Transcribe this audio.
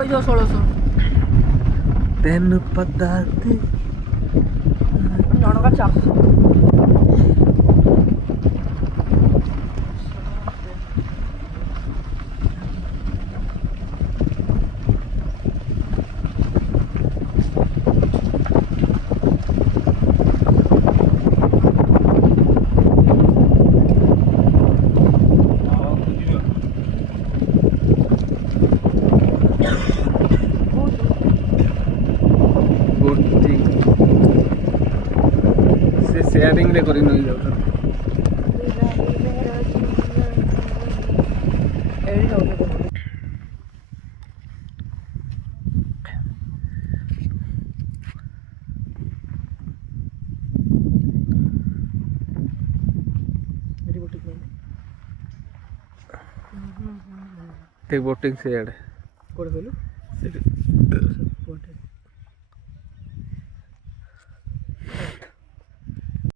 जो 1600 तेन पता ते ଜଣକା 400। बोटिंग से शेयरिंग रे करी नहीं जाऊ ଏଇଠି ଯାଉଛୁ। ଏଠି ଗୋଟେ ते बोटिंग से आड़े କୋଉଠି କହିଲୁ? ସେଠି